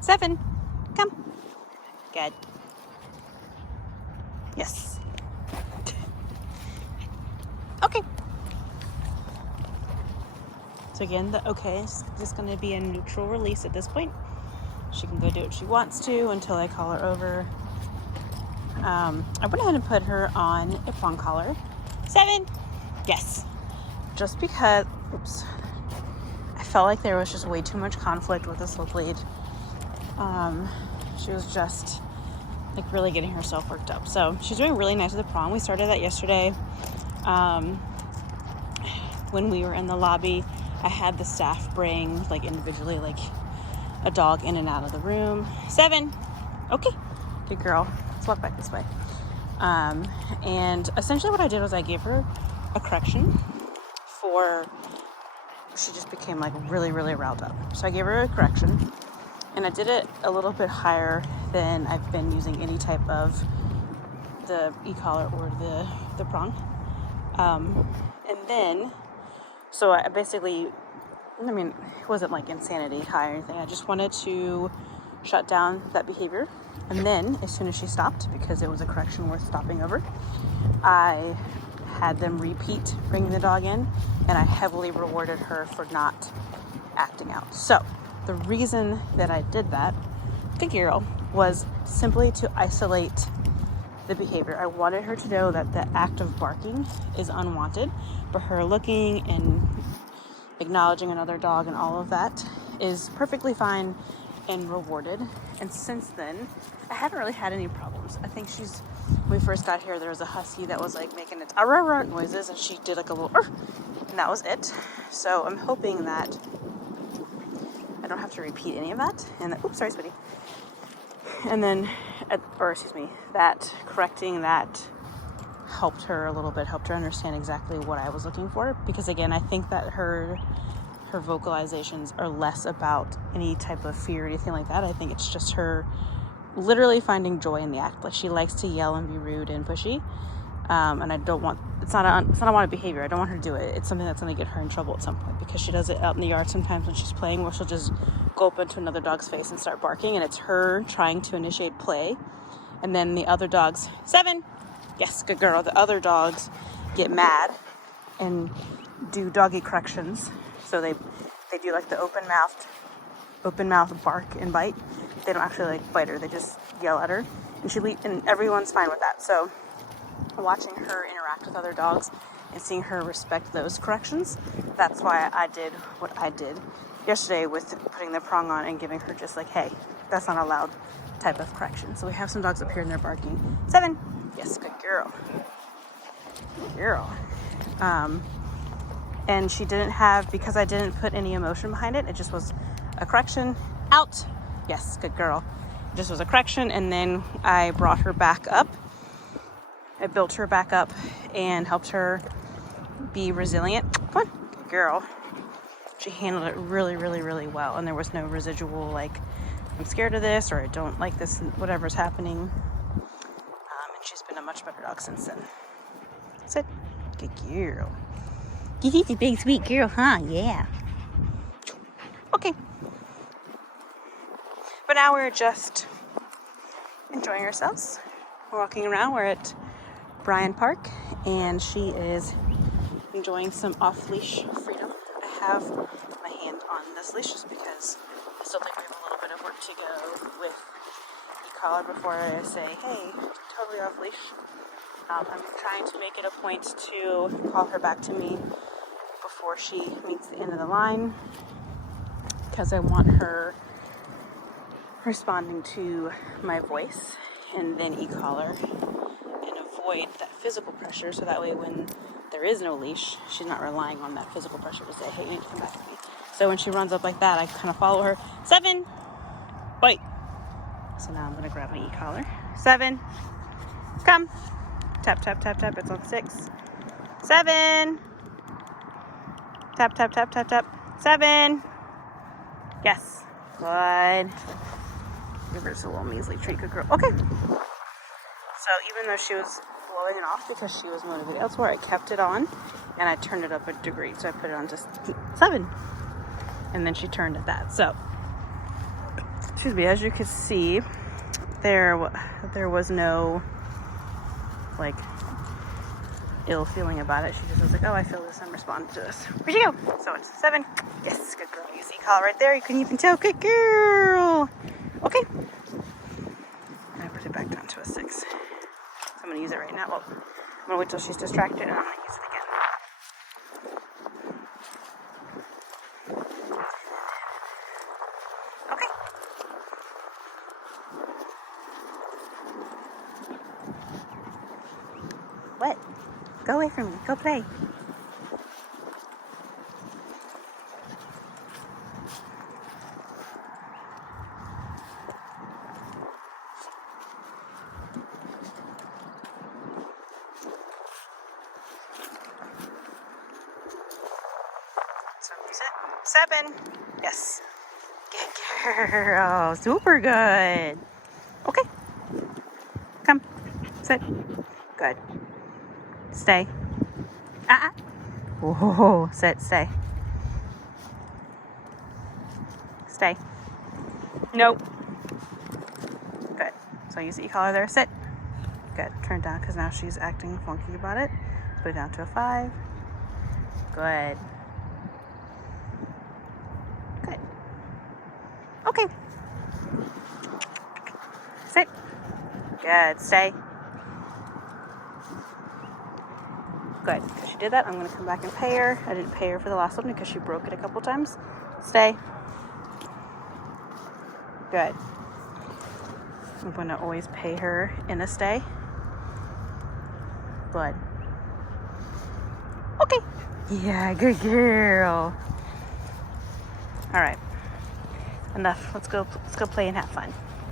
7. Come. Good. Yes. Okay. So again, the okay is just going to be a neutral release at this point. She can go do what she wants to until I call her over. I went ahead and put her on a prong collar. 7. Yes. Just because, oops, I felt like there was just way too much conflict with the slip lead. She was just like really getting herself worked up. So she's doing really nice with the prong. We started that yesterday. When we were in the lobby, I had the staff bring like individually like a dog in and out of the room. 7. Okay. Good girl. Let's walk back this way. And essentially what I did was I gave her a correction for, she just became like really, really riled up. So I gave her a correction and I did it a little bit higher than I've been using any type of the e-collar or the prong. And then, so I basically, I mean, it wasn't like insanity high or anything. I just wanted to shut down that behavior. And then as soon as she stopped, because it was a correction worth stopping over, I had them repeat bringing the dog in, and I heavily rewarded her for not acting out. So the reason that I did that, good girl, was simply to isolate the behavior. I wanted her to know that the act of barking is unwanted, but her looking and acknowledging another dog and all of that is perfectly fine and rewarded. And since then, I haven't really had any problems. I think when we first got here, there was a husky that was like making its arr noises, and she did like a little and that was it. So I'm hoping that I don't have to repeat any of that. And that, oops, sorry, Spitty. And then, that correcting that helped her a little bit, helped her understand exactly what I was looking for. Because again, I think that her vocalizations are less about any type of fear or anything like that. I think it's just her literally finding joy in the act. Like, she likes to yell and be rude and pushy. And I don't want, it's not unwanted behavior. I don't want her to do it. It's something that's going to get her in trouble at some point, because she does it out in the yard sometimes when she's playing, where she'll just go up into another dog's face and start barking, and it's her trying to initiate play. And then the other dogs, 7, yes, good girl. The other dogs get mad and do doggy corrections. So they do like the open mouth bark and bite. They don't actually like bite her. They just yell at her, and everyone's fine with that. So watching her interact with other dogs and seeing her respect those corrections, that's why I did what I did yesterday with putting the prong on and giving her just like, hey, that's not allowed type of correction. So we have some dogs up here and they're barking. 7, yes, good girl. Good girl. And she didn't have, because I didn't put any emotion behind it, it just was a correction. Out. Yes, good girl. It just was a correction, and then I brought her back up. I built her back up and helped her be resilient. Come on, good girl. She handled it really, really, really well, and there was no residual like, I'm scared of this, or I don't like this, whatever's happening. And she's been a much better dog since then. Sit. Good girl. She's a big, sweet girl, huh? Yeah. Okay. But now we're just enjoying ourselves. We're walking around. We're at Bryan Park, and she is enjoying some off-leash freedom. I have my hand on this leash just because I still think we have a little bit of work to go with e-collar before I say, hey, totally off-leash. I'm trying to make it a point to call her back to me before she meets the end of the line, because I want her responding to my voice and then e-collar and avoid that physical pressure, so that way when there is no leash, she's not relying on that physical pressure to say, hey, you need to come back to me. So when she runs up like that, I kind of follow her. 7, bite. So now I'm going to grab my e-collar. 7, come. Tap, tap, tap, tap. It's on 6. 7. Tap, tap, tap, tap, tap. 7. Yes. Good. Give her just a little measly treat, good girl. Okay. So even though she was blowing it off because she was motivated elsewhere, I kept it on and I turned it up a degree. So I put it on just 7. And then she turned at that. So excuse me, as you could see, there was no like ill feeling about it. She just was like, oh, I feel this, I'm responding to this. Where'd you go? So it's 7. Yes, good girl. You see collar right there, you couldn't even tell. Good girl. Okay. And I put it back down to a 6. So I'm gonna use it right now. Well, I'm gonna wait till she's distracted and I'm gonna use it again. Okay. What? Go away from me. Go play. So use it. 7. Yes. Good girl. Super good. Okay. Come. Sit. Good. Stay. Whoa. Sit. Stay. Stay. Nope. Good. So you see collar there. Sit. Good. Turn it down because now she's acting funky about it. Put it down to a 5. Good. Good. Okay. Sit. Good. Stay. Good. Because she did that, I'm going to come back and pay her. I didn't pay her for the last one because she broke it a couple times. Stay. Good. I'm going to always pay her in a stay. Good. Okay. Yeah, good girl. All right. Enough. Let's go play and have fun.